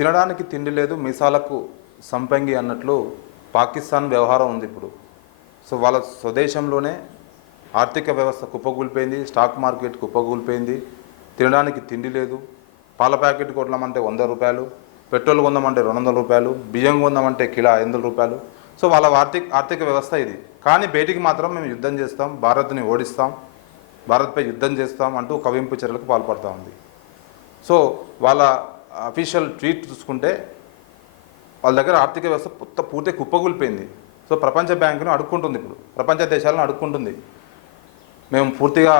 తినడానికి తిండి లేదు మీసాలకు సంపంగి అన్నట్లు పాకిస్తాన్ వ్యవహారం ఉంది ఇప్పుడు. సో వాళ్ళ స్వదేశంలోనే ఆర్థిక వ్యవస్థ కుప్పకూలిపోయింది, స్టాక్ మార్కెట్ కుప్పకూలిపోయింది, తినడానికి తిండి లేదు, పాల ప్యాకెట్ కొట్టమంటే 100 రూపాయలు, పెట్రోల్ కొందామంటే 200 రూపాయలు, బియ్యం కొందామంటే కిలో 500 రూపాయలు. సో వాళ్ళ ఆర్థిక వ్యవస్థ ఇది. కానీ బయటికి మాత్రం మేము యుద్ధం చేస్తాం, భారత్ని ఓడిస్తాం, భారత్పై యుద్ధం చేస్తాం అంటూ కవింపు చర్యలకు పాల్పడుతూ ఉంది. సో వాళ్ళ అఫీషియల్ ట్వీట్ చూసుకుంటే వాళ్ళ దగ్గర ఆర్థిక వ్యవస్థ పూర్తి కుప్పకూలిపోయింది. సో ప్రపంచ బ్యాంకును అడుక్కుంటుంది, ఇప్పుడు ప్రపంచ దేశాలను అడుక్కుంటుంది. మేము పూర్తిగా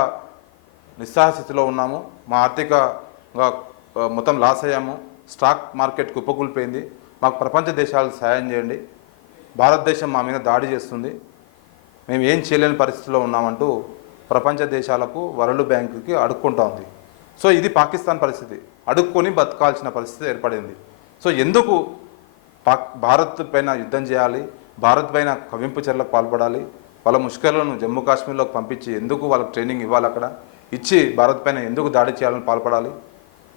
నిస్సహాయ స్థితిలో ఉన్నాము, మా ఆర్థికంగా మొత్తం లాస్ అయ్యాము, స్టాక్ మార్కెట్ కుప్పకూలిపోయింది, మాకు ప్రపంచ దేశాలు సాయం చేయండి, భారతదేశం మా మీద దాడి చేస్తుంది, మేము ఏం చేయలేని పరిస్థితిలో ఉన్నామంటూ ప్రపంచ దేశాలకు వరల్డ్ బ్యాంకుకి అడుక్కుంటా ఉంది. సో ఇది పాకిస్తాన్ పరిస్థితి, అడుక్కొని బతకాల్సిన పరిస్థితి ఏర్పడింది. సో ఎందుకు భారత్ పైన యుద్ధం చేయాలి, భారత్ పైన కవింపు చర్యలకు పాల్పడాలి, వాళ్ళ ముష్కరులను జమ్మూ కాశ్మీర్లోకి పంపించి ఎందుకు వాళ్ళకి ట్రైనింగ్ ఇవ్వాలి, అక్కడ ఇచ్చి భారత్ పైన ఎందుకు దాడి చేయాలని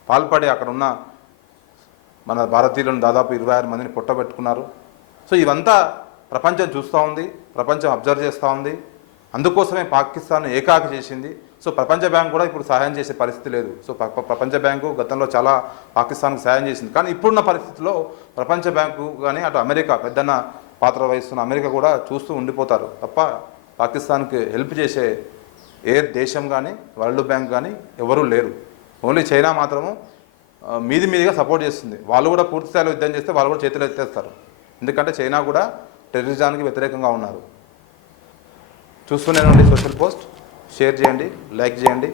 పాల్పడి అక్కడ ఉన్న మన భారతీయులను దాదాపు 26 మందిని పుట్టబెట్టుకున్నారు. సో ఇవంతా ప్రపంచం చూస్తూ ఉంది, ప్రపంచం అబ్జర్వ్ చేస్తూ ఉంది. అందుకోసమే పాకిస్తాన్ ఏకాకి చేసింది. సో ప్రపంచ బ్యాంకు కూడా ఇప్పుడు సహాయం చేసే పరిస్థితి లేదు. సో ప్రపంచ బ్యాంకు గతంలో చాలా పాకిస్తాన్కు సహాయం చేసింది, కానీ ఇప్పుడున్న పరిస్థితిలో ప్రపంచ బ్యాంకు కానీ అటు అమెరికా పెద్దన్న పాత్ర వహిస్తున్న అమెరికా కూడా చూస్తూ ఉండిపోతారు తప్ప పాకిస్తాన్కి హెల్ప్ చేసే ఏ దేశం కానీ వరల్డ్ బ్యాంక్ కానీ ఎవరూ లేరు. ఓన్లీ చైనా మాత్రము మీదిగా సపోర్ట్ చేస్తుంది. వాళ్ళు కూడా పూర్తి స్థాయిలో యుద్ధం చేస్తే వాళ్ళు కూడా చేతులు ఎత్తేస్తారు, ఎందుకంటే చైనా కూడా టెర్రరిజానికి వ్యతిరేకంగా ఉన్నారు. చూస్తూనే ఉండండి సోషల్ పోస్ట్, షేర్ చేయండి, లైక్ చేయండి.